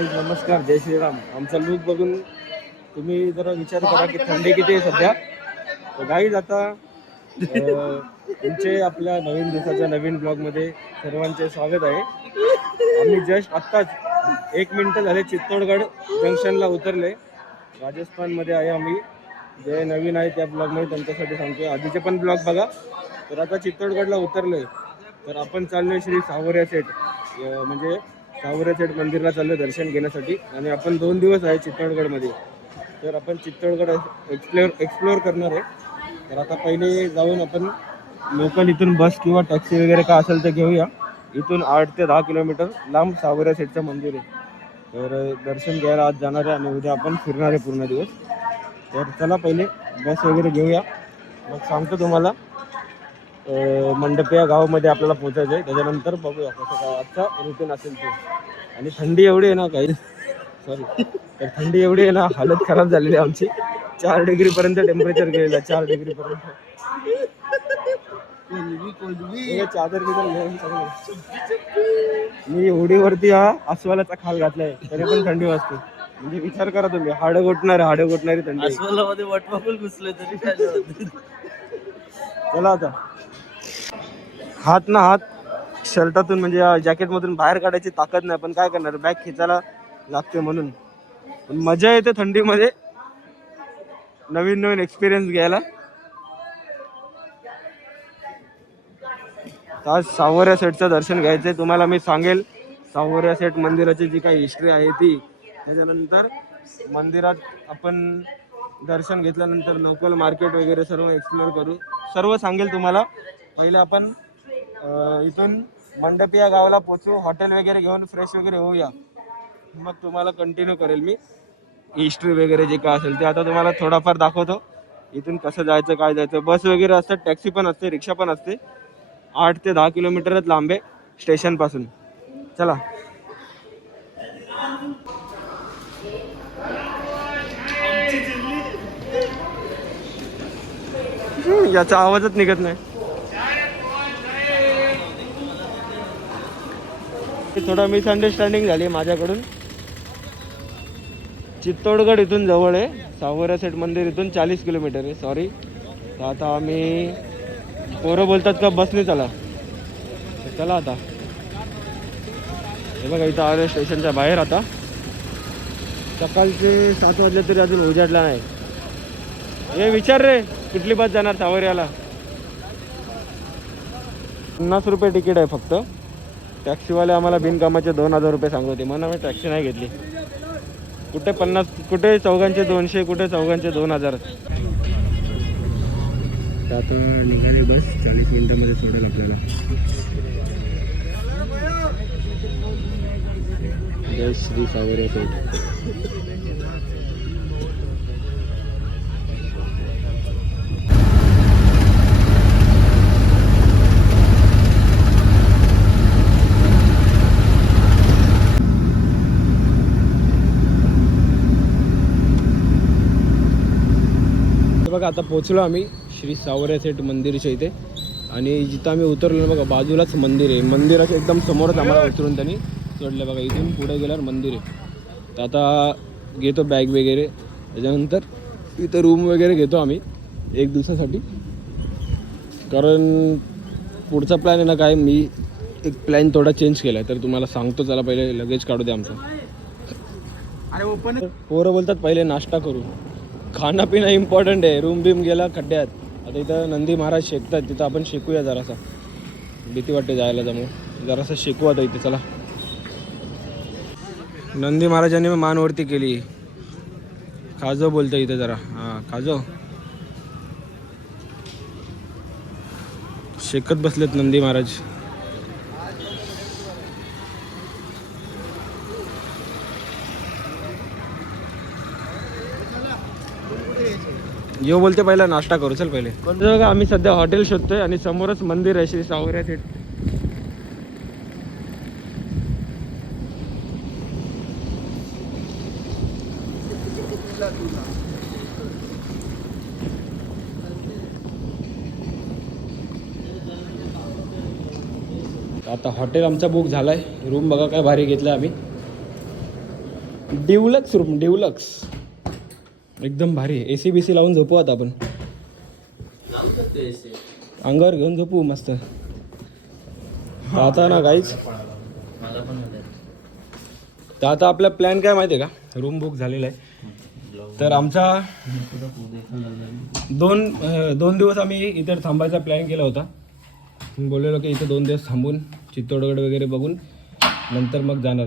नमस्कार, जय श्रीराम. आमचा लूक बघून तुम्ही जरा विचार करा की थंडी किती आहे सध्या. तर गाईज आता तुमचे आपल्या नवीन दिवसाच्या नवीन ब्लॉगमध्ये सर्वांचे स्वागत आहे. आम्ही जस्ट आत्ताच 1 मिनिट झाले चित्तोडगड जंक्शनला उतरले. राजस्थानमध्ये आहे आम्ही. जे नवीन आहे त्या ब्लॉगमध्ये त्यांच्यासाठी सांगतो, आधीचे पण ब्लॉग बघा. तर आता चित्तोडगडला उतरले तर आपण चाललोय श्री सावरिया सेठ म्हणजे सावरिया सेठ मंदिरला चाललो दर्शन घेण्यासाठी. आणि आपण 2 दिवस आहे चित्तोडगडमध्ये. तर आपण चित्तोडगड एक्सप्लोअर करणार आहे. तर आता पहिले जाऊन आपण लोकल इथून बस किंवा टॅक्सी वगैरे काय असेल तर घेऊया. इथून 8 ते 10 किलोमीटर लांब सावरिया सेठचं मंदिर आहे. तर दर्शन घ्यायला आज जाणार आहे आणि उद्या आपण फिरणार आहे पूर्ण दिवस. तर चला पहिले बस वगैरे घेऊया, मग सांगतो तुम्हाला. मंडप या गावामध्ये आपल्याला पोचायचं आहे. त्याच्यानंतर बघूया कसं काय आजचा रुटीन असेल ते. आणि थंडी एवढी आहे ना काही सॉरी तर थंडी एवढी आहे ना, हालत खराब झालेली आहे आमची. 4 डिग्रीपर्यंत टेम्परेचर गेलेलं आहे, 4 डिग्रीपर्यंत. चादर मी होडीवरती हा अस्वलाचा खाल घातलाय तरी पण थंडी वाजते. म्हणजे विचार करा तुम्ही, हाडं गोठणारी थंडी. अस्वलामध्ये वटवाकुळ घुसले तरी चला आता हात शर्टातून म्हणजे जॅकेटमधून बाहेर काढायची ताकद नाही, पण काय करणार, बॅग खेचायला लागते म्हणून. पण मजा येते थंडीमध्ये नवीन एक्सपिरियन्स घ्यायला. आज सावरिया सेठचं दर्शन घ्यायचंय तुम्हाला. मी सांगेल सावरिया सेठ मंदिराची जी काही हिस्ट्री आहे ती. त्याच्यानंतर मंदिरात आपण दर्शन घेतल्यानंतर लोकल मार्केट वगैरे सर्व एक्सप्लोअर करू, सर्व सांगेल तुम्हाला. पहिले आपण इथून मंडप या गावाला पोचू, हॉटेल वगैरे घेऊन फ्रेश वगैरे होऊया, मग तुम्हाला कंटिन्यू करेल मी हिस्ट्री वगैरे जे काय असेल ते. आता तुम्हाला थोडाफार दाखवतो इथून कसं जायचं काय जायचं. बस वगैरे असतात, टॅक्सी पण असते, रिक्षा पण असते. 8 ते 10 किलोमीटरच लांब आहे स्टेशनपासून. चला याचा आवाजच निघत नाही. थोडा मिसअंडरस्टँडिंग झाली माझ्याकडून. चित्तोडगड इथून जवळ आहे, सावरिया सेठ मंदिर इथून 40 किलोमीटर आहे. सॉरी. तर आता आम्ही पोरं बोलतात का बसने चला. चला आता हे बघा इथं आलं स्टेशनच्या बाहेर. आता सकाळचे 7 वाजले तरी अजून उजाडला नाही. हे विचार रे कुठली बस जाणार सावरियाला. 50 रुपये तिकीट आहे फक्त. टॅक्सीवाले आम्हाला बिनकामाचे 2000 रुपये सांगत होते, म्हणून आम्ही टॅक्सी नाही घेतली. कुठे 50, कुठे चौघांचे 200, कुठे चौघांचे 2000. आता निघाली बस, 40 मिनिटांमध्ये सोडेल आपल्याला. जय श्री सावरिया सेठ. बघा आता पोचलो आम्ही श्री सावरिया सेठ मंदिरच्या इथे. आणि जिथं आम्ही उतरलो बघा बाजूलाच मंदिर आहे. मंदिराच्या एकदम समोरच आम्हाला उतरून त्यांनी सोडलं. बघा इथून पुढे गेल्यावर मंदिर आहे. तर आता घेतो बॅग वगैरे, त्याच्यानंतर इथं रूम वगैरे घेतो आम्ही 1 दिवसासाठी. कारण पुढचा प्लॅन आहे ना काय, मी एक प्लॅन थोडा चेंज केला आहे तर तुम्हाला सांगतो. चला पहिले लगेज काढू दे आमचं. अरे ओपन. पोरं बोलतात पहिले नाश्ता करू, खाना पिणं इम्पॉर्टंट आहे. रूम बीम गेला खड्ड्यात. आता इथं नंदी महाराज शेकतात, तिथं आपण शिकूया जरासा. भीती वाटते जायला, त्यामुळे जरासं शिकू आता इथे. चला. नंदी महाराजांनी मानवरती केली. खाजो बोलतं इथे जरा. हां खाजो. शेकत बसलेत नंदी महाराज. यो बोलते पहिला नाश्ता करू. चल पहिले कोणतं बघा, आम्ही सध्या हॉटेल शोधतोय आणि समोरच मंदिर आहे श्री सावरिया सेठ. आता हॉटेल आमचा बुक झाला आहे. रूम बघा काय भारी घेतला आम्ही. डिवलक्स रूम डिवलक्स एकदम भारी AC BC लावून झोपू आता आपण लावू शकतो AC. अंगावर घेऊन झोपू मस्त आता ना गाईच मला पण होतं. तर आता आपला प्लॅन काय माहिती आहे का रूम बुक झालेला आहे तर आमचा दोन दिवस आम्ही इतर थांबायचा प्लॅन केला होता बोललेलो की इथे 2 दिवस थांबून चित्तोडगड वगैरे बघून नंतर मग जाणार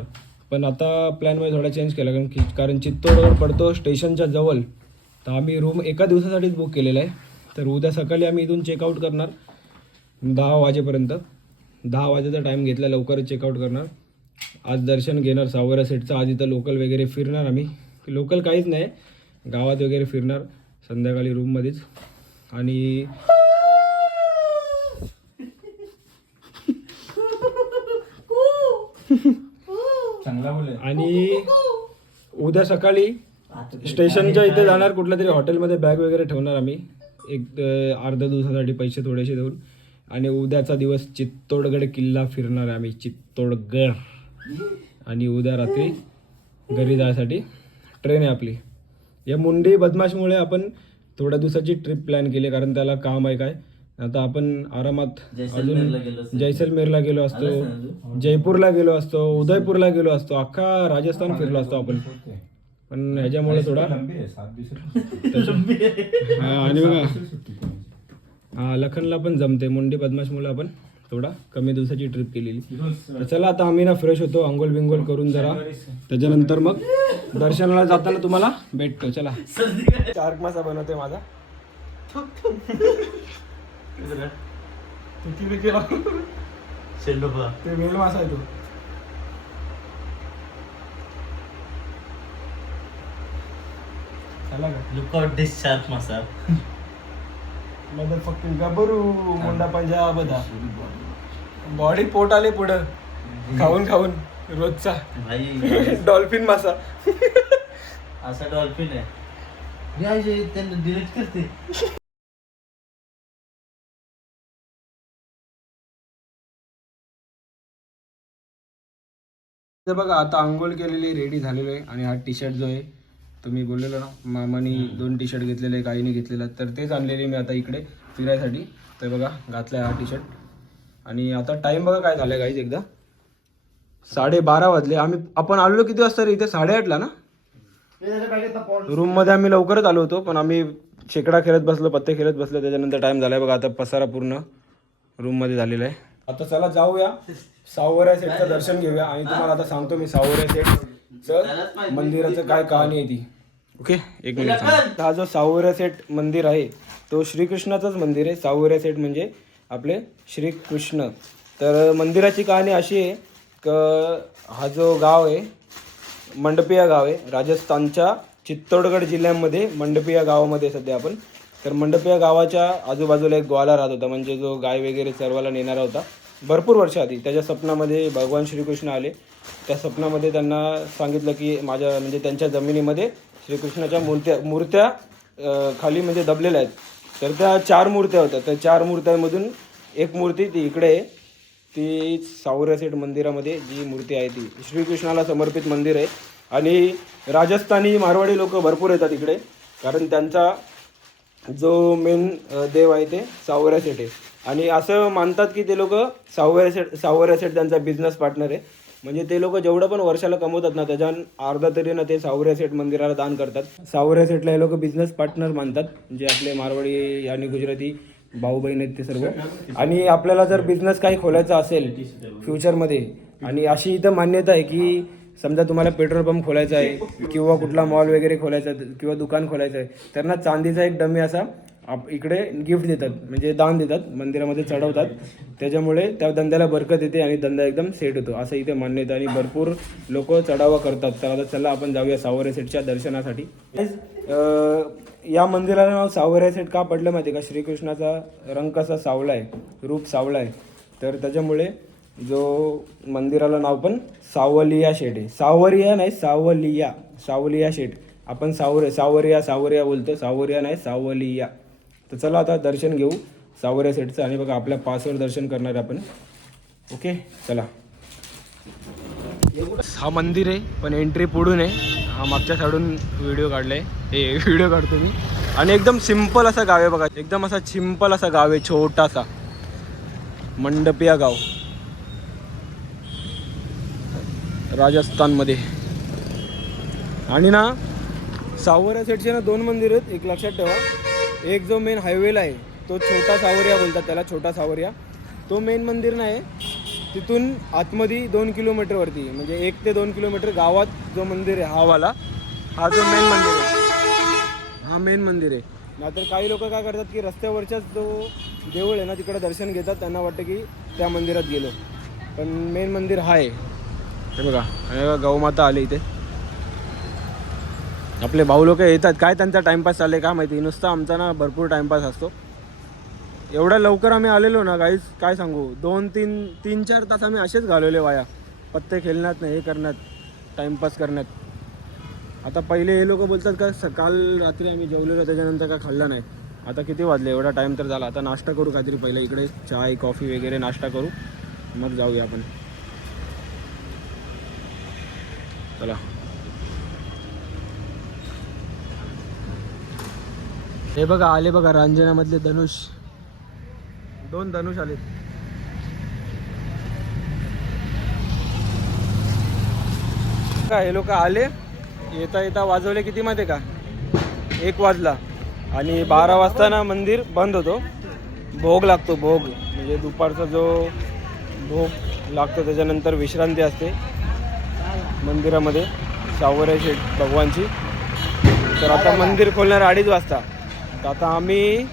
पण आता प्लॅनमध्ये थोडा चेंज केला कारण चित्तोडगड पडतो स्टेशनच्या जवळ तर आम्ही रूम एका दिवसासाठीच बुक केलेला आहे तर उद्या सकाळी आम्ही इथून चेकआउट करणार 10 वाजेपर्यंत 10 वाजेचा टाईम घेतला लवकरच चेकआउट करणार आज दर्शन घेणार सावरा सेटचं आज इथं लोकल वगैरे फिरणार आम्ही लोकल काहीच नाही गावात वगैरे फिरणार संध्याकाळी रूममध्येच आणि आणि उद्या सकाळी स्टेशनच्या इथे जाणार कुठल्या तरी हॉटेलमध्ये बॅग वगैरे ठेवणार आम्ही एक अर्ध्या दिवसासाठी पैसे थोडेसे देऊन आणि उद्याचा दिवस चित्तोडगड किल्ला फिरणार आहे आम्ही चित्तोडगड आणि उद्या रात्री घरी जायसाठी ट्रेन आहे आपली या मुंडी बदमाशमुळे आपण थोड्या दिवसाची ट्रिप प्लॅन केली कारण त्याला काम आहे काय आता आपण आरामात अजून जैसलमेरला गेलो असतो जयपूरला गेलो असतो उदयपूरला गेलो असतो अख्खा राजस्थान फिरलो असतो आपण पण ह्याच्यामुळे थोडा आणि बघा हा लखनला पण जमते मुंडी बदमाशमुळे आपण थोडा कमी दिवसाची ट्रिप केलेली तर चला आता आम्ही ना फ्रेश होतो अंघोळ बिंगोल करून जरा त्याच्यानंतर मग दर्शनाला जाताना तुम्हाला भेटतो चला शार्क मासा बनवते माझा ते वेल मासा आहे तो चला का लुक आउट दिस शार्क मासा. मदर फक्किंग गबरू मुंडा पंजाब बदा बॉडी पोट आले पुढं खाऊन खाऊन रोजचा भाई डॉल्फिन मासा असा डॉल्फिन आहे त्यांना डिलीट करते. ते बघा आता आंघोळ केलेली रेडी झालेलो आहे आणि हा टी शर्ट जो आहे तुम्ही बोललेलो ना मामानी 2 टी शर्ट घेतलेले काहीने घेतलेला तर तेच आणलेले मी आता इकडे फिरायसाठी तर बघा घातलाय हा टी शर्ट आणि आता टाइम बघा काय झालाय गाईज एकदा 12:30 वाजले आपण आलो किती वाजता रे इथे 8:30ला ना रूम मध्ये आम्ही लवकरच आलो होतो पण आम्ही शेकडा खेळत बसलो पत्ते खेळत बसलो त्याच्यानंतर टाइम झालाय बघा आता पसारा पूर्ण रूम मध्ये झालेला आहे आता चला जाऊया सावरा सेटचं दर्शन घेऊया आणि तुम्हाला आता सांगतो मी सावरा सेटचं मंदिराचं काय कहाणी आहे ती ओके एक मिनिट हा जो सावरा सेट मंदिर आहे तो श्रीकृष्णाचंच मंदिर आहे सावरा सेट म्हणजे आपले श्रीकृष्ण तर मंदिराची कहाणी अशी आहे क हा जो गाव आहे मंडपिया गाव आहे राजस्थानच्या चित्तोडगड जिल्ह्यामध्ये मंडपिया गावामध्ये सध्या आपण तर मंडपिया गावाच्या आजूबाजूला एक ग्वाला राहत होता म्हणजे जो गाय वगैरे चरवायला नेणारा होता भरपूर वर्ष आधी त्याच्या स्वप्नामध्ये भगवान श्रीकृष्ण आले त्या स्वप्नामध्ये त्यांना सांगितलं की माझ्या म्हणजे त्यांच्या जमिनीमध्ये श्रीकृष्णाच्या मूर्त्या खाली म्हणजे दबलेल्या आहेत तर त्या 4 मूर्त्या होत्या त्या 4 मूर्त्यांमधून एक मूर्ती ती इकडे आहे ती सावरा सेट मंदिरामध्ये जी मूर्ती आहे ती श्रीकृष्णाला समर्पित मंदिर आहे आणि राजस्थानी मारवाडी लोक भरपूर येतात इकडे कारण त्यांचा जो मेन देव आहे ते सावरा सेट आहे आणि असं मानतात की ते लोक सावरा सेट त्यांचा बिझनेस पार्टनर आहे म्हणजे ते लोक जेवढं पण वर्षाला कमवतात ना त्याच्या अर्धा तरी ना ते सावरा सेट मंदिराला दान करतात सावरा सेटला हे लोक बिझनेस पार्टनर मानतात जे आपले मारवाडी आणि गुजराती भाऊ बहीण आहेत ते सर्व आणि आपल्याला जर बिझनेस काही खोलायचा असेल फ्युचरमध्ये आणि अशी इथं मान्यता आहे की समजा तुम्हाला पेट्रोल पंप खोलायचा आहे किंवा कुठला मॉल वगैरे खोलायचा किंवा दुकान खोलायचं आहे त्यांना चांदीचा एक डमी असा इकडे गिफ्ट देतात म्हणजे दान देतात मंदिरामध्ये चढवतात त्याच्यामुळे त्या धंद्याला बरकत येते आणि धंदा एकदम सेट होतो असं इथे मान्यता आणि भरपूर लोक चढावा करतात तर आता चला आपण जाऊया सावरा सेटच्या दर्शनासाठी या मंदिराला नाव सावरा सेट का पडलं माहिती आहे का श्रीकृष्णाचा रंग कसा सावळा आहे रूप सावळा आहे तर त्याच्यामुळे जो मंदिराला नाव पण सावलिया शेट आहे सावरिया नाही सावलिया शेट आपण सावरिया बोलतो सावरिया नाही सावलिया तर चला आता दर्शन घेऊ सावरा सेटचं आणि बघा आपल्या पासवर दर्शन करणार आपण ओके चला हा मंदिर आहे पण एंट्री पुढून आहे हा मागच्या साईडून व्हिडिओ काढलाय, हे व्हिडिओ काढतो मी. आणि एकदम सिम्पल असं गाव आहे बघा, एकदम असा सिम्पल असा गाव आहे, छोटासा मंडपिया गाव राजस्थानमध्ये. आणि ना सावरिया सेटचे ना 2 मंदिर आहेत, एक लक्षात ठेवा. एक जो मेन हायवेला आहे तो छोटा सावरिया बोलतात त्याला, छोटा सावरिया. तो मेन मंदिर नाही, तिथून आतमध्ये 2 किलोमीटरवरती, म्हणजे 1 ते 2 किलोमीटर गावात जो मंदिर आहे हा वाला, हा जो मेन मंदिर आहे, हा मेन मंदिर आहे. नाहीतर काही लोक काय करतात की रस्त्यावरच्याच जो देऊळ आहे ना तिकडे दर्शन घेतात, त्यांना वाटतं की त्या मंदिरात गेलो, पण मेन मंदिर हा आहे. हे बघा, आणि गौमाता आले इथे. आपले भाऊ लोक येतात, काय त्यांचा टाइमपास चालले काय माहिती, नुसता आमचा ना भरपूर टाइमपास असतो. एवढ्या लवकर आम्ही आलेलो ना गाईज, काय सांगू, 2-3-4 तास आम्ही असेच घालवले वाया, पत्ते खेळण्यात नाही, हे करण्यात, टाइमपास करण्यात. आता पहिले हे लोक बोलतात का काल रात्री आम्ही जेवलेलो त्याच्यानंतर काय खाल्लं नाही. आता किती वाजले, एवढा टाईम तर झाला. आता नाश्ता करू काहीतरी, पहिले इकडे चाय कॉफी वगैरे नाश्ता करू, मग जाऊया आपण. चला. हे बघा आले बघा, रांजणामधले धनुष, 2 धनुष आले. हे लोक आले, येता येता वाजवले किती माहिती का, 1 वाजला. आणि 12 वाजता ना मंदिर बंद होतो, भोग लागतो, भोग म्हणजे दुपारचा जो भोग लागतो त्याच्यानंतर विश्रांती असते मंदिरामध्ये सावरिया शेठ भगवानची. तर आता मंदिर खोलणार 2:30 वाजता. तर आता आम्ही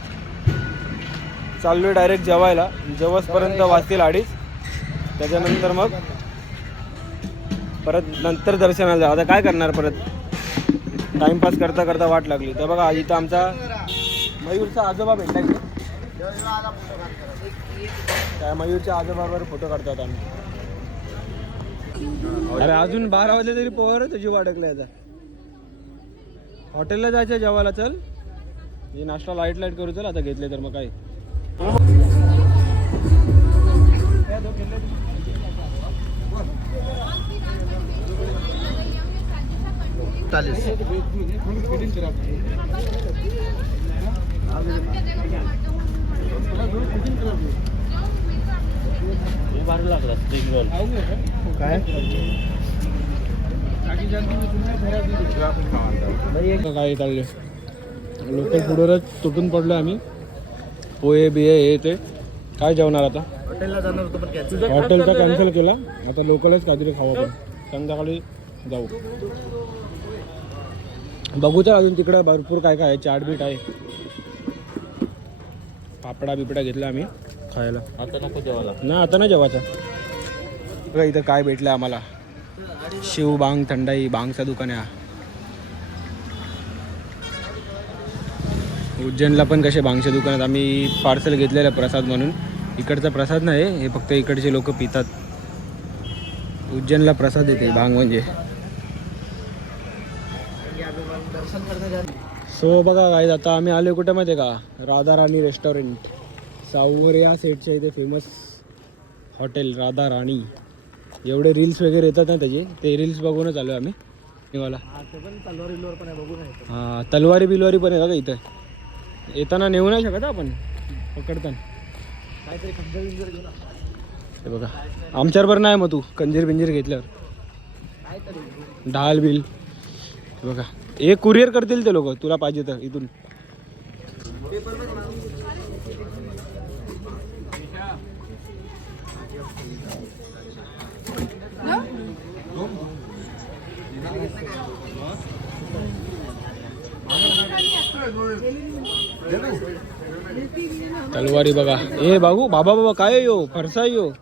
चाललो डायरेक्ट जेवायला, जेवसपर्यंत वाजतील 2:30, त्याच्यानंतर मग परत नंतर दर्शनाला जा. आता काय करणार, परत टाइमपास करता करता वाट लागली. तर बघा इथं आमचा मयूरचा आजोबा भेटला, त्या मयूरच्या आजोबावर फोटो काढतात आम्ही. अरे अजून 12 वाजले तरी पोहर तुझी अडकले. आता हॉटेलला जायचं जेवायला, चल हे नाश्ता लाईट करू, चल आता घेतले तर मग काय. काय चालले लोकल फूडवरच तुटून पडलो आम्ही. पोहे बिहे हे ते काय जेवणार आता, हॉटेलला जाणार होतो पण हॉटेलचा कॅन्सल केला. आता लोकलच काहीतरी खाऊ आपण, संध्याकाळी जाऊ. बघू तर अजून तिकडं भरपूर काय काय आहे, चाट बीट आहे, पापडा बिपडा घेतला आम्ही खायला. आता नको जेवायला ना, आता ना जेवायचा. बघा इथं काय भेटलं आम्हाला, शिव बांग थंडाई, बांगचा दुकान आहे. उज्जैनला पण कसे बांगच्या दुकानात आम्ही पार्सल घेतलेलं प्रसाद म्हणून. इकडचा प्रसाद नाही, हे फक्त इकडचे लोक पितात. उज्जैनला प्रसाद येते भांग म्हणजे. सो बघा काय, आता आम्ही आलो कुठे माहिती आहे का, राधा राणी रेस्टॉरंट, सावरिया सेटच्या इथे फेमस हॉटेल राधा राणी. एवढे रील्स वगैरे येतात ना त्याचे, ते रील्स बघूनच आलो आम्ही. मला हां तलवारी बिलवारी पण आहे बघा इथं. येताना नेऊ नाही शकत आपण, पकडताना काहीतरी खंजर बिंजर घेऊन. हे बघा आमच्याबरोबर नाही, मग तू कंजीर बिंजीर घेतल्यावर ढाल बिल. हे बघा एक कुरिअर करतील ते लोक, तुला पाहिजे तर इथून. तलवारी बघा. ए बाबू बाबा बाबा काय यो फरसा यो,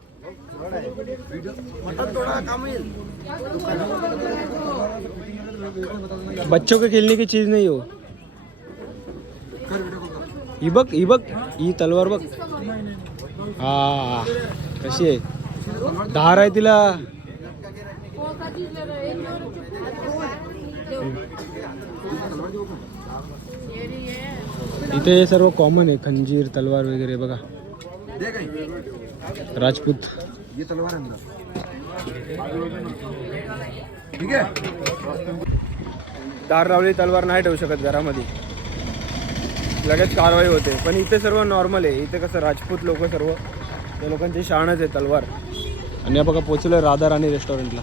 बच्चों के खेलने की चीज नहीं हो. ही बघ ही बघ, ही तलवार बघ. हा कशी आहे, धार आहे तिला. इथे हे सर्व कॉमन आहे, खंजीर तलवार वगैरे बघा. राजपूत ये तलवार धार लावली तलवार नाही ठेवू शकत घरामध्ये, लगेच कारवाई होते. पण इथे सर्व नॉर्मल आहे. इथे कसं राजपूत लोक सर्व, त्या लोकांची शानच आहे तलवार. आणि बघा पोचलं राधा राणी रेस्टॉरंटला.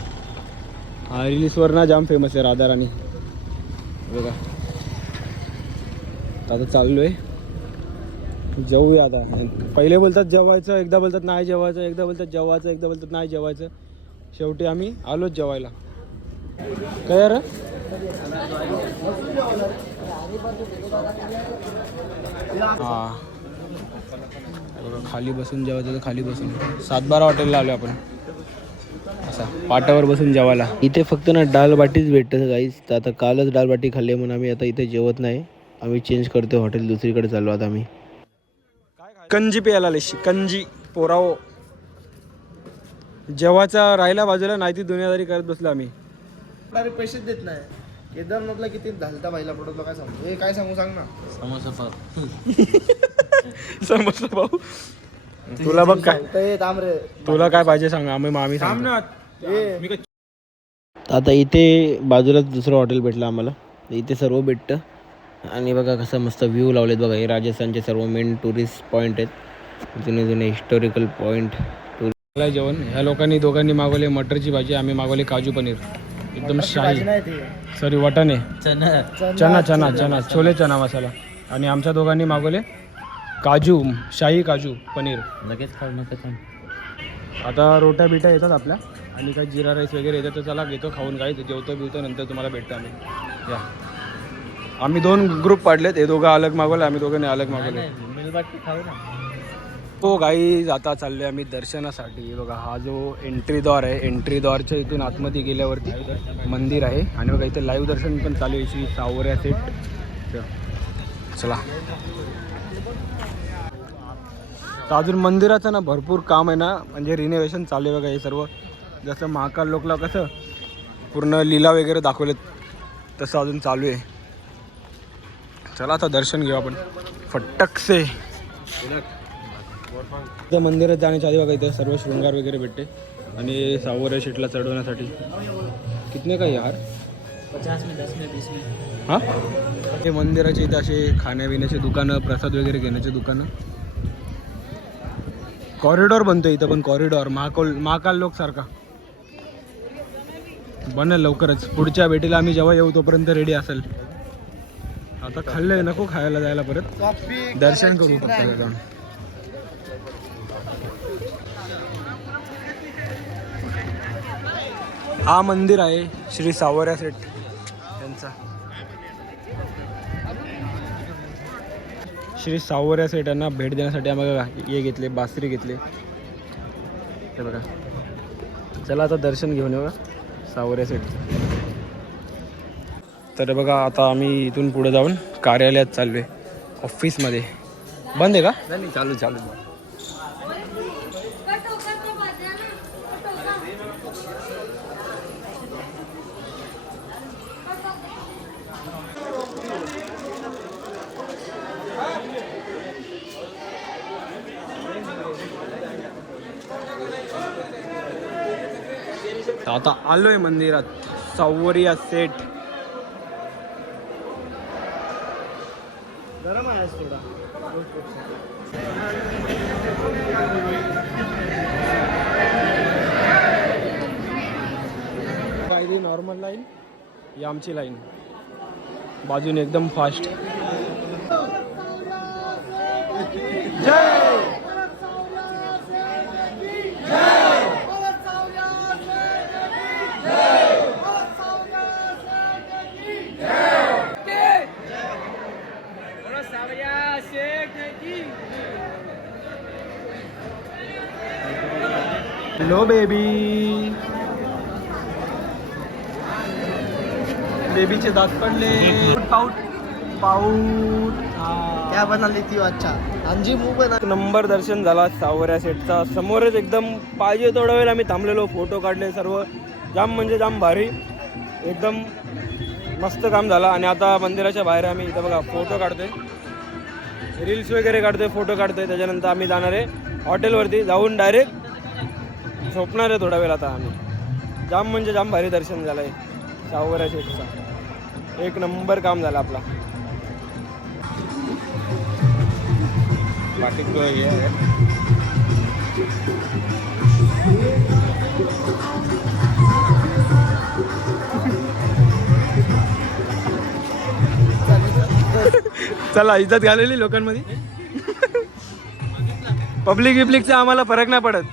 हा रील्सवर ना जाम फेमस आहे राधा राणी बघा. आता चाललो आहे, जेवूया आता. पहिले बोलतात जेवायचं, एकदा बोलतात नाही जेवायचं, एकदा बोलतात जेवायचं, एकदा बोलतात नाही जेवायचं. शेवटी आम्ही आलोच जेवायला. काय यार हां खाली बसून जेवायचं तर खाली बसून 7-12 हॉटेलला आलो आपण, असा पाटावर बसून जेवायला. इथे फक्त ना डाळ बाटीच भेटतं गाईस. तर आता कालच डाळ बाटी खाल्ली म्हणून आम्ही आता इथे जेवत नाही. आम्ही चेंज करतो हॉटेल, दुसरीकडे चाललो आता आम्ही. कंजी प्यायला आले, शिकंजी पोराओ. जेवायचा राहिला बाजूला, नाही ती दुनियादारी करत बसलो आम्ही. पैसेच देत नाही. केदारनाथला किती घालता व्हायला पडतो काय सांगू, हे काय सांगू सांग ना. समोसा पाव. समोसा भाऊ तुला बघ काय, ते थांब रे, तुला काय पाहिजे सांग, आम्ही सांगतो. आता इथे बाजूलाच दुसरं हॉटेल भेटलं आम्हाला. इथे सर्व भेटतं. आणि बघा कसं मस्त व्ह्यू लावलेत बघा. हे राजस्थानचे सर्व मेन टुरिस्ट पॉईंट आहेत, जुने जुने हिस्टॉरिकल पॉईंट. जेवण ह्या लोकांनी दोघांनी मागवले मटरची भाजी, आम्ही मागवले काजू पनीर एकदम शाही, नाही ते सॉरी वाटाणे, चना. चना छोले चना मसाला. आणि आमच्या दोघांनी मागवले काजू, शाही काजू पनीर. लगेच खाऊ नका थांब. आता रोट्या बिट्या येतात आपल्या आणि काही जिरा राईस वगैरे येतात, तर चला घेतो खाऊन. काय जेवतो बिवतो नंतर तुम्हाला भेटतो आम्ही. या आम्ही 2 ग्रुप पाडलेत, हे दोघं अलग मागवले, आम्ही दोघांनी अलग मागवले. मिलबाटी खाऊ ना. तो गाई आता चाललो आहे आम्ही दर्शनासाठी. बघा हा जो एंट्री द्वार आहे, एंट्री द्वारच्या इथून आतमध्ये गेल्यावरती मंदिर आहे. आणि बघा इथे लाईव्ह दर्शन पण चालू आहे श्री सावऱ्या सेट. चला तर अजून मंदिराचं ना भरपूर काम आहे ना, म्हणजे रिनोव्हेशन चालू आहे बघा. हे सर्व जसं महाकाल लोकला कसं पूर्ण लीला वगैरे दाखवलेत, तसं अजून चालू आहे. चला आता दर्शन घेऊ आपण फटक से. इथं मंदिरात जाण्याच्या आधी बघा इथं सर्व शृंगार वगैरे भेटते. आणि सावऱ्या शेटला चढवण्यासाठी कितने का यार 50 में 10 में 20 में. हां हे मंदिराचे इथे असे खाण्यापिण्याचे दुकानं, प्रसाद वगैरे घेण्याचे दुकानं. कॉरिडॉर बनतो इथं पण, कॉरिडॉर महाकाल लोक सारखा बनेल लवकरच. पुढच्या भेटीला आम्ही जेव्हा येऊ तोपर्यंत रेडी असेल. आता खाल्लंय, नको खायला जायला परत, दर्शन करू फक्त. हा मंदिर आहे श्री सावऱ्या सेठ यांचा. श्री सावऱ्या सेठ यांना भेट देण्यासाठी आम्हाला हे घेतले, बासरी घेतले. हे बघा, चला आता दर्शन घेऊन येऊ सावऱ्या सेठ. तर बघा आता आम्ही इथून पुढे जाऊन कार्यालयात चाललो आहे, ऑफिसमध्ये. बंद आहे का? नाही चालू. आता आलोय मंदिरात सावरिया सेठ. गरम आहे आज थोडा. काही नॉर्मल लाईन, ही आमची लाईन बाजूने एकदम फास्ट. Hello baby. बेबीचे दात पडले. पाऊट क्या बनाली ती अच्छा अंजी मुंह बना. नंबर दर्शन झाला सावऱ्या सेटचा. समोरच एकदम पाहिजे थोडा वेळ आम्ही थांबलेलो, फोटो काढले सर्व. जाम म्हणजे जाम भारी, एकदम मस्त काम झाला. आणि आता मंदिराच्या बाहेर आम्ही इथं बघा फोटो काढतोय, रील्स वगैरे काढतोय, फोटो काढतोय. त्याच्यानंतर आम्ही जाणार आहे हॉटेलवरती, जाऊन डायरेक्ट झोपणार आहे थोडा वेळ. आता आम्ही जाम म्हणजे जाम भारी दर्शन झालं आहे सावऱ्या सेटचा. एक नंबर काम झालं आपला. बाकी तो हे आहे. चला इज्जत घालेली लोकांमध्ये. पब्लिक बिब्लिकचा आम्हाला फरक नाही पडत.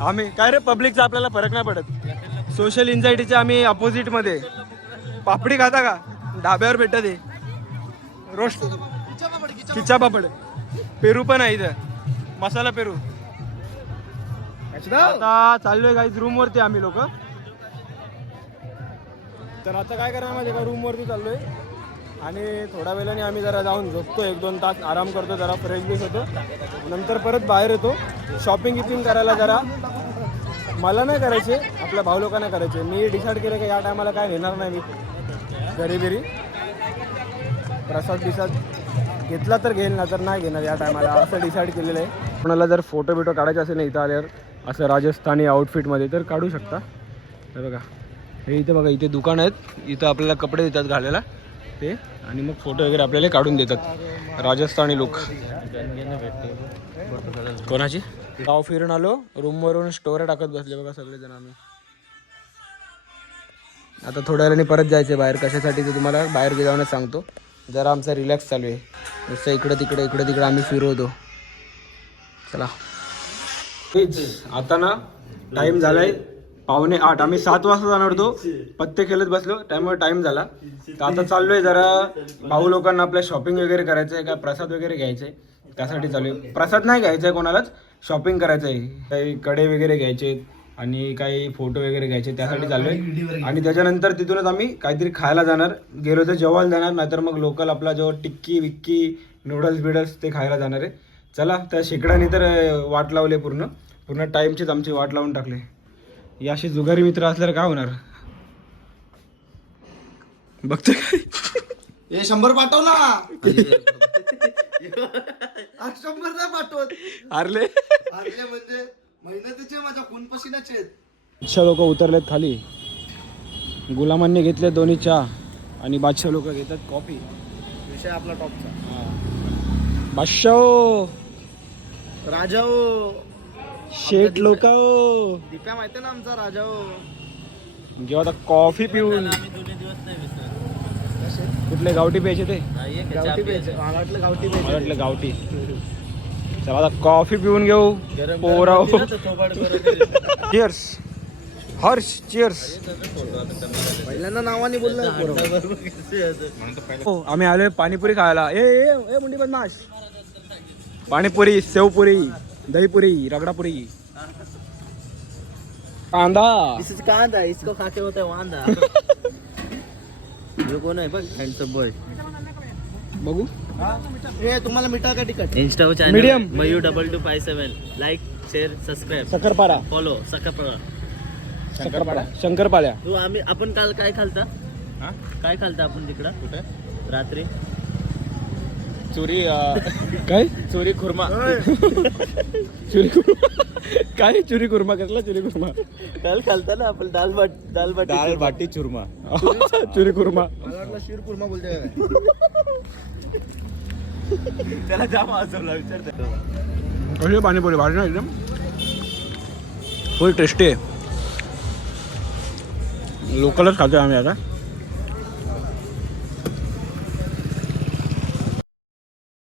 आम्ही काय रे पब्लिकचा आपल्याला फरक नाही पडत. सोशल एन्झायटीच्या आम्ही अपोजिटमध्ये. पापडी खाता का? ढाब्यावर भेटत आहे रोस्ट. खिचा पापड. पेरू पण आहे इथं. मसाला पेरू. आता चाललोय गाईज रूम वरती आम्ही लोक. तर आता काय करणार माहिती का, रूम वरती चाललोय आणि थोड्या वेळाने आम्ही जरा जाऊन झोपतो. 1-2 तास आराम करतो, जरा फ्रेश बीस होतो. नंतर परत बाहेर येतो शॉपिंग गिपिंग करायला. जरा मला नाही करायचे, आपल्या भाऊ लोकांना करायचे. मी डिसाईड केलं की या टायमाला काय नेणार नाही मी घरी बिरी. प्रसाद बिसाद घेतला तर घेईल ना तर नाही घेणार या टायमाला, असं डिसाईड केलेलं आहे. कोणाला जर फोटो बिटो काढायचे असेल ना इथं आल्यावर असं राजस्थानी आउटफिटमध्ये तर काढू शकता. हे बघा, हे इथे बघा, इथे दुकान आहेत. इथं आपल्याला कपडे देतात घालायला ते, आणि मग फोटो वगैरे आपल्याला काढून देतात. राजस्थानी लुक. कोणाची गाव फिरून आलो, रूमवरून स्टोऱ्या टाकत बसले बघा सगळेजण आम्ही. आता थोड्या वेळाने परत जायचं बाहेर. कशासाठी ते तुम्हाला बाहेर जाऊनच सांगतो. जरा आमचा रिलॅक्स चालू आहे. नुसतं इकडं तिकडे आम्ही फिरवतो. चला आता ना टाईम झालाय 7:45. आम्ही 7 वाजता जाणार होतो, पत्ते खेळत बसलो त्यामुळे टाइम झाला. तर आता चाललोय जरा भाऊ लोकांना आपल्या शॉपिंग वगैरे करायचं आहे. काय प्रसाद वगैरे घ्यायचं आहे त्यासाठी चालू आहे. प्रसाद नाही घ्यायचा आहे कोणालाच, शॉपिंग करायचं आहे. काही कडे वगैरे घ्यायचे आणि काही फोटो वगैरे घ्यायचे त्यासाठी चाललोय. आणि त्याच्यानंतर तिथूनच आम्ही काहीतरी खायला जाणार. गेलो तर जेवायला जाणार, नाहीतर मग लोकल आपला जो टिक्की विक्की नूडल्स बिडल्स ते खायला जाणार आहे. चला, त्या शेकडाने तर वाट लावले, पूर्ण टाईमचीच आमची वाट लावून टाकले. या अशी जुगारी मित्र असल्यावर काय होणार बघते काय. हे 100 पाठव ना. 100 नाही पाठवत. हारले म्हणजे मेहनतीचे माझ्या खून पसीनाचे आहेत. 100 लोक उतरलेत खाली. गुलामांनी घेतले 2 चहा आणि 500 लोक घेतात कॉफी. विषय आपला टॉपचा. बादशाह राजा शेठ लोक दीप्या माहिती ना आमचा राजा. जेव्हा आता कॉफी पिऊन. कुठले गावठी प्यायचे ते? गावठी प्यायचे. मला वाटलं गावठी मला प्यायचे. वाटलं गावठी. चला आता कॉफी पिऊन घेऊ पोराव. Cheers Harsh, cheers. पहिल्यांदा नावाने बोलला. हो, आम्ही आलोय पाणीपुरी खायला. ए मुंडी बदमाश. पाणीपुरी, सेवपुरी, दहीपुरी, रगडापुरी, कांदा. कांदा इसको खाके होता है वांदा. ये कोण आहे बघ, हँडसम बॉय. बघू हे तुम्हाला मिठा का तिखट? Insta channel Medium. Mayu2257. Like share subscribe शंकरपाडा. फॉलो. शंकरपाड्या. तू आपण काल काय खालता? काय खालता आपण तिकडं? कुठे रात्री? चोरी काय चोरी खुर्मा. चुरी कुर्मा. काय चुरी कुर्मा? कसला चुरी कुर्मा? काल खालता ना आपण दाल बाटी चुरमा. चुरी कुर्मा. मला वाटलं शिर कुर्मा बोलते काय. त्याला जाम आजवला विचारते. कशी पाणीपुरी भारी ना एकदम, फुल टेस्टी आहे. लोकलच खातो आम्ही आता.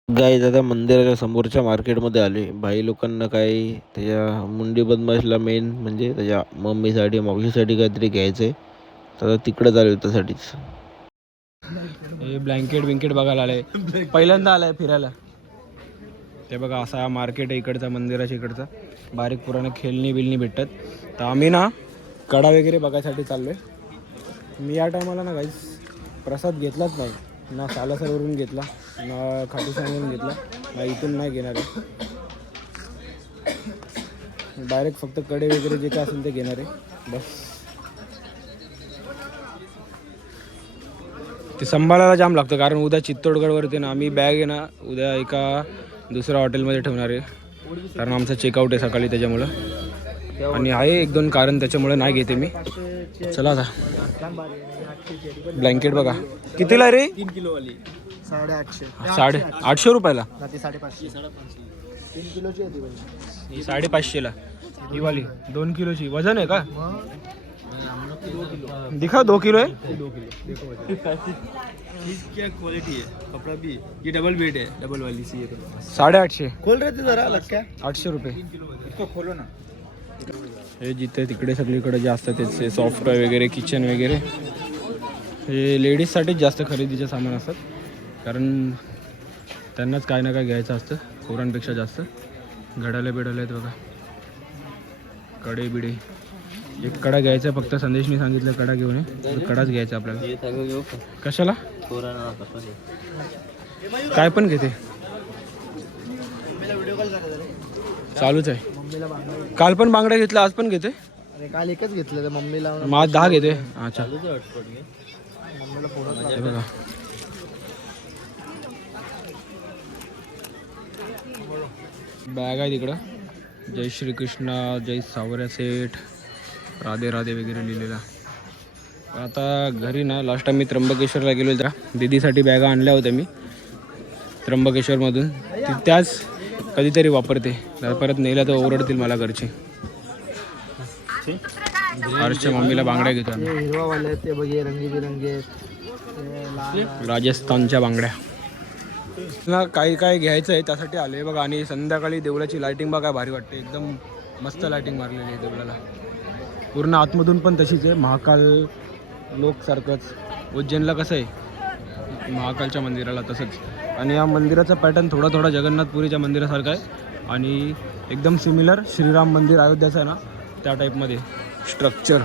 गाईज आता मंदिराच्या समोरच्या मार्केटमध्ये आले. भाई लोकांना काही त्याच्या मुंडी बदमाशला मेन म्हणजे त्याच्या मम्मीसाठी मावशीसाठी काहीतरी घ्यायचं आहे. तर तिकडं चालू आहे त्यासाठीच. हे ब्लँकेट बिंकेट बघायला आलंय, पहिल्यांदा आलाय फिरायला. ते बघा असा हा मार्केट आहे इकडचा, मंदिराच्या इकडचा. बारीक पुराणे खेळणी बिलणी भेटतात. तर आम्ही ना कडा वगैरे बघायसाठी चाललो आहे. मी या टायमाला ना गाईस प्रसाद घेतलाच नाही. ना सालासरवरून घेतला, ना खाटूश्यामवरून घेतला, ना इथून नाही घेणार आहे. डायरेक्ट फक्त कडे वगैरे जे काय असेल ते घेणार आहे बस. ते सांभाळायला जाम लागतं, कारण उद्या चित्तोडगडवरती ना आम्ही बॅग आहे ना उद्या एका दुसऱ्या हॉटेलमध्ये ठेवणार आहे. कारण आमचा चेकआउट आहे सकाळी त्याच्यामुळं. आणि आहे 1-2 कारण त्याच्यामुळे नाही घेते मी. चला आता. ब्लँकेट बघा कितीला रे? 3 किलो वाली 850 850 रुपयाला. ती 550 3 किलोची आहे ती बाई. ही 550ला. ही वाली 2 किलोची. वजन आहे का? दिखा 2 किलो है. क्या क्वालिटी है कपड़ा भी. ये डबल बेड है, डबल वाली सी है. 850. खोल रे ते जरा लक्क्या. 800 रुपये. इसको खोलो ना. हे जिथे तिकडे सगळीकडे जास्त त्याचे सॉफ्टवेअर वगैरे किचन वगैरे हे लेडीजसाठीच जास्त खरेदीचे सामान असतात, कारण त्यांनाच काय ना काय घ्यायचं असतं पोरांपेक्षा जास्त. घड्याला बिडाले आहेत बघा, कडे बिडे. एक कडा घ्यायचा फक्त. संदेशने सांगितलं कडा घेऊन ये, कडाच घ्यायचा आपल्याला. कशाला? काय पण घेते, व्हिडिओ कॉल करा जरा. चालूच आहे. मम्मीला बांगडा. काल पण बांगड्या घेतला, आज पण घेते. अरे काल एकच घेतलं तर मम्मीला मग आज 10 घेते. अच्छा मम्मीला फोनच हे बघा. बॅग आहे तिकडं. जय श्रीकृष्ण, जय सावऱ्या सेठ, राधे राधे वगैरे लिहिलेला. पण आता घरी ना लास्ट टाइम मी त्र्यंबकेश्वरला गेलो होता. दीदीसाठी बॅगा आणल्या होत्या मी त्र्यंबकेश्वरमधून. त्याच कधीतरी वापरते, तर परत नेल्या तर ओरडतील मला घरचे. हर्षच्या मम्मीला बांगड्या घेतो आम्ही. ते हिरवावाले आहेत ते बघे रंगीबिरंगी. राजस्थानच्या बांगड्या ना काही काय घ्यायचं आहे त्यासाठी आले बघा. आणि संध्याकाळी देवळाची लायटिंग बघा भारी वाटते, एकदम मस्त लायटिंग मारलेली आहे देवळाला. पूर्ण आतमधून पण तशीच आहे, महाकाल लोकसारखंच. उज्जैनला कसं आहे महाकालच्या मंदिराला तसंच. आणि या मंदिराचा पॅटर्न थोडा थोडा जगन्नाथपुरीच्या मंदिरासारखा आहे आणि एकदम सिमिलर श्रीराम मंदिर अयोध्याचं आहे ना त्या टाईपमध्ये स्ट्रक्चर.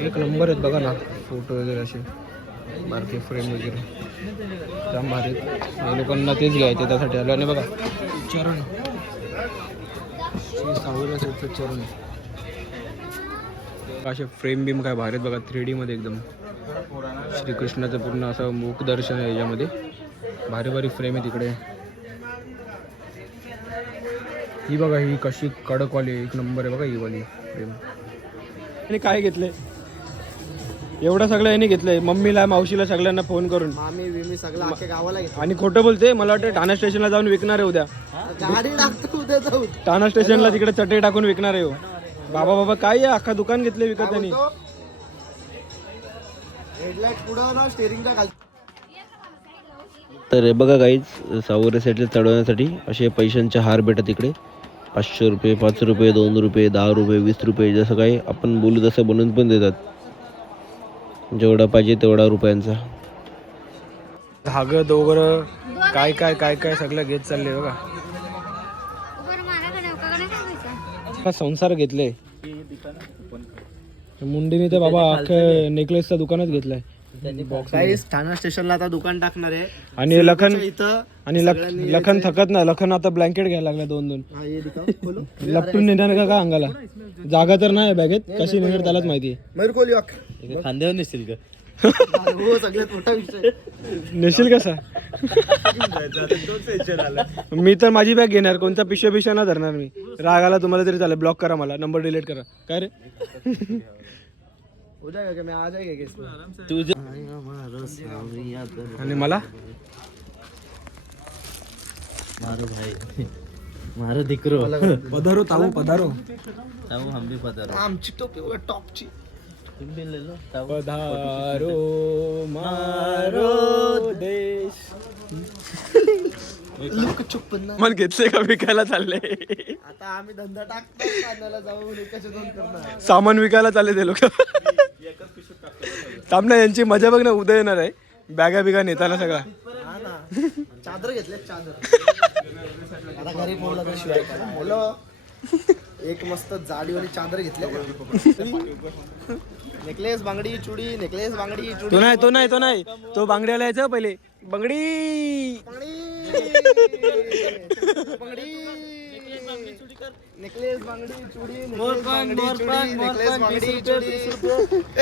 एक नंबर आहेत बघा ना, फोटो वगैरे असे बारके फ्रेम वगैरे जाम भारी आहेत. या लोकांना तेच घ्यायचे त्यासाठी आलो. आणि बघा चरण, सावऱ्या सेटचं चरण. असे फ्रेम बीम काय भारी आहेत बघा, 3D मध्ये एकदम. श्रीकृष्णाचं पूर्ण असं मुख दर्शन आहे याच्यामध्ये. भारी भारी फ्रेम आहे तिकडे. ही बघा, ही कशी कडकवाली एक नंबर आहे बघा ही वाली फ्रेम. आणि काय घेतले एवढं सगळं यांनी घेतलंय. मम्मीला मावशीला सगळ्यांना फोन करून. मामी विमी सगळं अख्ख्या गावाला घेतलं. आणि खोटं बोलते, मला वाटतं ठाणा स्टेशनला जाऊन विकणार आहे उद्या. गाडी टाकतो उद्या जाऊ. ठाणा स्टेशनला तिकडे चटई टाकून विकणार आहे हो. बाबा बाबा काय आहे, अख्खा दुकान घेतले विकत त्यांनी. हेडलाईट पुढं ना स्टेरिंगच्या खाली. तर हे बघा गाईज, सावरे सेटला चढवण्यासाठी असे पैशांचे हार भेटतात तिकडे. 500 रुपये, 5 रुपये, 2 रुपये, 10 रुपये, 20 रुपये, जसं काही आपण बोलू तसं बनवून पण देतात. जेवढा पाहिजे तेवढा रुपयांचा. धागं दोघं काय काय काय काय सगळं घेत चालले बघा. संसार घेतले मुंडीने तर बाबा अख्खं नेकलेसचं दुकानच घेतलंय. काही ठाणा स्टेशनला आता दुकान टाकणार आहे. आणि लखन इथं आणि लखन थकत नाही. लखन आता ब्लँकेट घ्यायला लागला 2-2. हा, ये दिखाओ, खोलो. लपटून नेणार का का अंगाला? जागा तर नाही बॅगेत, कशी नेणार त्यालाच माहिती. मयूर खोली वाक. खांद्यावर निसतील का? हो, सगळ्यात मोठा विषय. नेशील कसा? मी तर माझी बॅग घेणार, कोणता पिशव्या ना धरणार मी. रागाला तुम्हाला तरी चालेल, ब्लॉक करा मला, नंबर डिलीट करा. काय रे हो जाएगा क्या? मैं आ जाएगा क्या आणि मला मारो भाई, मारो दिकरो. पधारो ताऊ, पधारो. ताऊ हम भी पधारो. आमची टोपी बघा टॉपची. तुम भी ले लो ताऊ. पधारो मारो देश. लुक चुप्पन. मला घेतले का विकायला चालले? आता आम्ही धंदा टाकतो, कांद्याला जाऊन एकाचे 2 करणार. सामान विकायला चालले ते लोक. थांब ना, यांची मजा बघ ना, उद्या येणार आहे बॅगा बिगा नेताना सगळा. हा ना, चादर घेतले चादर. आता घरी बोलला तर शिवाय बोलो. एक मस्त जाडीवाली चादर घेतली. नेकलेस बांगडी चुडी, नेकलेस बांगडी चुडी. तो नाही तो बांगड्याला यायचं पहिले. बांगडी नेकलेस बांगडी चूड़ी, नेकलेस बांगडी चूड़ी.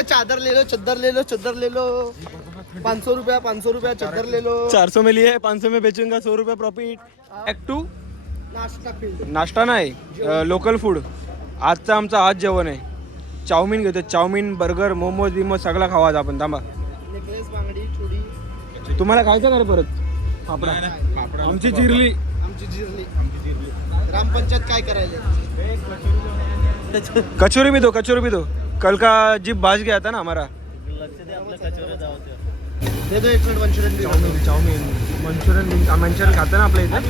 चादर ले लो, चद्दर ले लो, चद्दर ले लो. 500 रुपया चद्दर ले लो. 400 में लिए 500 में बेचूंगा 100 रुपये प्रॉफिट. टू नाश्ता फील्ड. नाश्ता नाही लोकल फूड. आजचं आमचं आज जेवण आहे. चाऊमिन घेतो. चाऊमिन बर्गर मोमोज बिमोज सगळा खावा आज आपण. थांबा नेकलेस बांगडी चुडी. तुम्हाला खायचं का रे परत? फाफडा आमची जिरली. आमची जिरली. ग्रामपंचायत काय करायले? कचोरी भी दो. कल का जीप बाज गया था ना हमारा. लक्ष दे आपलं कचोऱ्या जावं. दे दो 1 प्लेट मंचुरियन. चाऊमिन मंचुरियन खातं ना आपल्या इथे.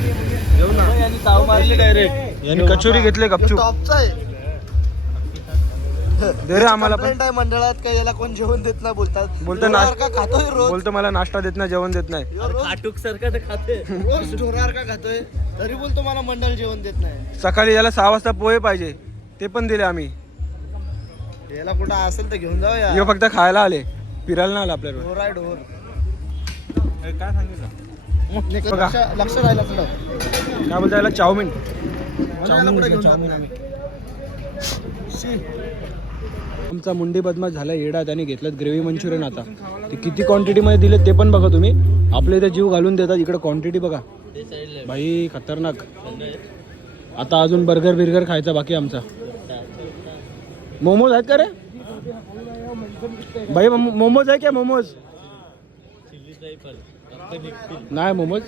जेवू ना. यांनी ताव मारली डायरेक्ट. यांनी कचोरी घेतले गपचूप. टॉपचा आहे. दे रे आम्हाला पण. कंप्लेंट आहे मंडळात काय याला कोण जेवण देत नाही बोलतात. बोलतो ढोरार का खातोय रोज. बोलतो मला नाश्ता देत नाही जेवण देत नाही. खाटूक सारखं तर खाते. रोज ढोरार का खातोय तरी बोलतो मला मंडळ जेवण देत नाही. सकाळी याला 6 वाजता पोहे पाहिजे ते पण दिले आम्ही. याला कुठं असेल तर घेऊन जाऊ या. यो फक्त खायला आले फिरायला नाही आला आपल्याला. ढोर आहे ढोर. काय सांगितलं लक्ष लक्ष राहिला तुला. काय बोलता याला? चाऊमिन. याला कुठे घेऊन जात नाही. आमचा मुंडी बदमाश झाला येडा. त्याने घेतलं ग्रेव्ही मंचुरियन. आता ते किती क्वांटिटीमध्ये दिले ते पण बघा तुम्ही. आपल्या इथे जीव घालून देतात. इकडे क्वांटिटी बघा भाई खतरनाक. आता अजून बर्गर खायचा बाकी आमचा. मोमोज आहेत का रे भाई? मोमोज आहे क्या? मोमोज नाही. मोमोज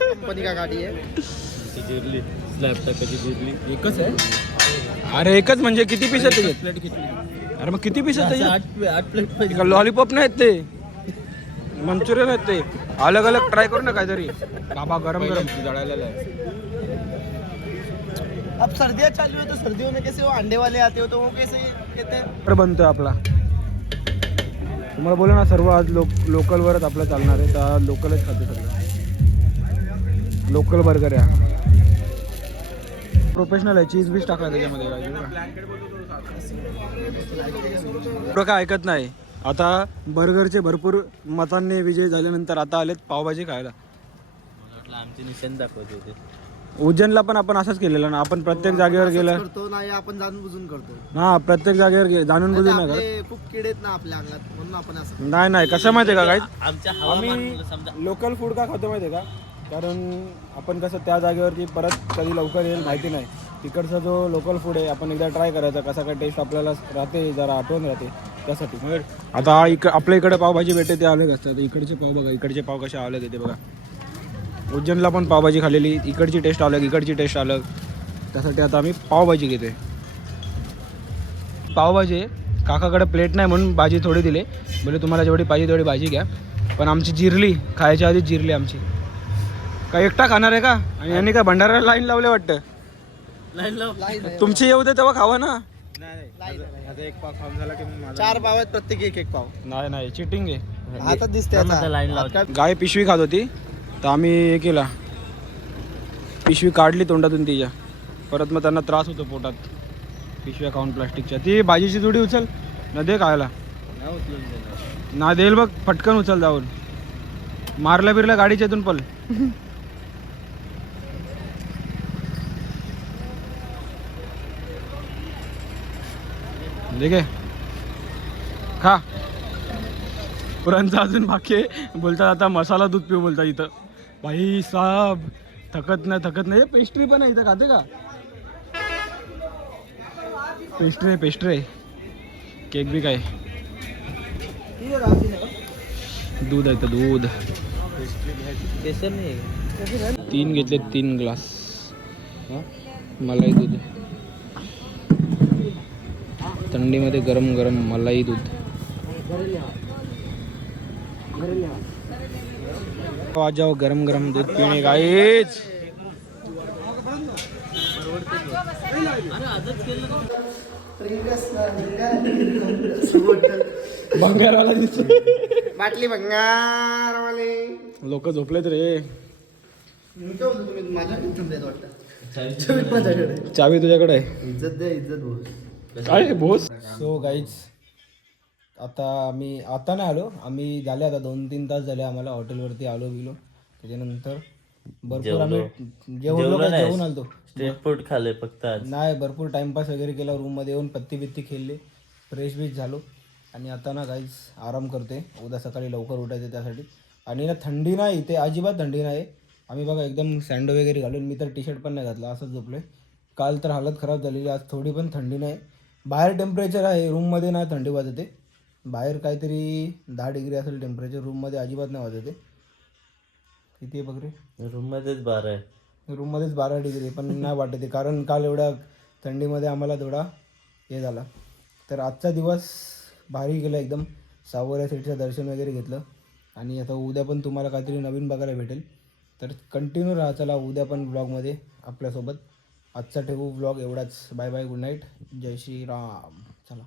कंपनी का गाडी आहे. स्लॅब टाकायची जिरली. एकच आहे. अरे एकच म्हणजे किती पीस आहेत त्याच्यात? अरे मग किती पीस आहेत त्याच्यात? 8 प्लेट पाहिजे. लॉलीपॉप नाहीत ते मंचुरियन आहेत ते. अलग अलग ट्राय करू ना काहीतरी. बाबा गरम जळालेलं आहे. अब सर्दियाँ चालू है तो सर्दियों में कैसे वो अंडे वाले आते हो तो वो कैसे कहते हैं. तर बनतोय आपला. तुम्हाला बोला ना सर्व आज लोकलवरच आपलं चालणार आहे. तर आज लोकलच खाते सगळं. लोकल बर्गर आहे. प्रोफेशनल आहे. चीज बीज टाकला त्याच्यामध्ये. पुढं काय ऐकत नाही. आता बर्गरचे भरपूर मतांनी विजय झाल्यानंतर आता आलेत पावभाजी खायला. आमचे निशाण दाखवत होते. उज्जैनला पण आपण असंच केलेलं ना. आपण प्रत्येक जागेवर गेलं करतो नाही आपण जाणून बुजून करतो. हा. प्रत्येक जागेवर जाणून बुजून नाही करत. आपले खूप किडे आहेत ना आपल्या अंगात म्हणून आपण असं. नाही कसं माहितीये का काय आमच्या आम्ही हवामान समजा लोकल फूड का खातो माहितीये का? कारण आपण कसं त्या जागेवरती परत कधी लवकर येईल माहिती नाही. तिकडचा जो लोकल फूड आहे आपण एकदा ट्राय करायचा कसा काय टेस्ट आपल्याला राहते जरा आठवण राहते त्यासाठी. आता आपल्या इकडे पावभाजी भेटते ते अलग असतात. इकडचे पाव बघा. इकडचे पाव कसे अलग येते बघा. उज्जैनला पण पावभाजी खाल्लेली. इकडची टेस्ट अलग इकडची टेस्ट अलग. त्यासाठी आता आम्ही पावभाजी घेते. पावभाजी काकाकडे प्लेट नाही म्हणून भाजी थोडी दिली. बोले तुम्हाला जेवढी पाहिजे तेवढी भाजी घ्या. पण आमची जिरली. खायच्या आधीच जिरली आमची. काय एकटा खाणार आहे का? आणि यांनी काय भंडाऱ्याला लाईन लावले वाटतं. तुमची येऊ दे तेव्हा खावा ना. एक पाव खाऊन झाला की 4 पाव आहेत प्रत्येक एक पाव. नाही चिटिंग आहे. आता दिसते लाईन लावतात. गाय पिशवी खात होती तर आम्ही हे केला. पिशवी काढली तोंडातून तिच्या. परत मग त्यांना त्रास होतो पोटात पिशव्या खाऊन प्लास्टिकच्या. ती भाजीची जुडी उचल न दे खायला. ना देईल बघ. फटकन उचल जाऊन. मारल्या बिरल्या गाडीच्या इथून पल. ठीक आहे खा. पुरणचा अजून बाकी आहे. बोलतात आता मसाला दूध पिऊ बोलतात इथं. भाई साहब थकत नाही. पेस्ट्री पण आहे इथं. खाते का? पेस्ट्री केक बी काय. दूध आहे तर दूध. केसर नाही. 3 घेतले 3 ग्लास. मलाई दूध. थंडीमध्ये गरम गरम मलाई दूध. आ जाओ गरम गरम दूध पीने गाइस. भंगारवाला दिसतो. बाटली भंगारवाले लोक झोपलेत रे. तुम्ही माझ्याकडे थांबलेत वाटतं. माझ्याकडे चावी तुझ्याकडे आहे. इज्जत द्या इज्जत भाऊ. काय बोस. सो गाईज आता आम्ही आता नाही आलो. आम्ही झाले आता 2-3 तास झाले आम्हाला हॉटेलवरती आलो गेलो. त्याच्यानंतर भरपूर आम्ही जेवण आलतो. स्ट्रीट फूड खाल्ले फक्त आज. नाही, भरपूर टाइमपास वगैरे केला, रूममध्ये येऊन पत्ती बित्ती खेळले, फ्रेश बीश झालो आणि आता ना काहीच आराम करते. उद्या सकाळी लवकर उठायचं त्यासाठी. आणि ना थंडी नाही, इथे अजिबात थंडी नाही. आम्ही बघा एकदम सँडो वगैरे घालून, मी तर टी शर्ट पण नाही घातला, असंच झोपलोय. काल तर हालत खराब झालेली, आज थोडी पण थंडी नाही. बाहेर टेम्परेचर आहे, रूममध्ये नाही थंडी वाजते. बाहेर काहीतरी 10 डिग्री असेल टेम्परेचर, रूममध्ये अजिबात नाही वाजते. किती आहे बघ रे, रूम मध्येच 12 आहे. रूममध्येच 12 डिग्री, पण नाही वाटते कारण काल एवढ्या थंडीमध्ये आम्हाला थोडा हे झाला. तर आजचा दिवस भारी गेला एकदम. सावोऱ्या सीटचं दर्शन वगैरे घेतलं आणि आता उद्या पण तुम्हाला काहीतरी नवीन बघायला भेटेल. तर कंटिन्यू राहा. चला उद्या पण ब्लॉगमध्ये आपल्यासोबत. आजचा ठेवू ब्लॉग एवढाच. बाय बाय, गुड नाईट, जय श्री राम. चला.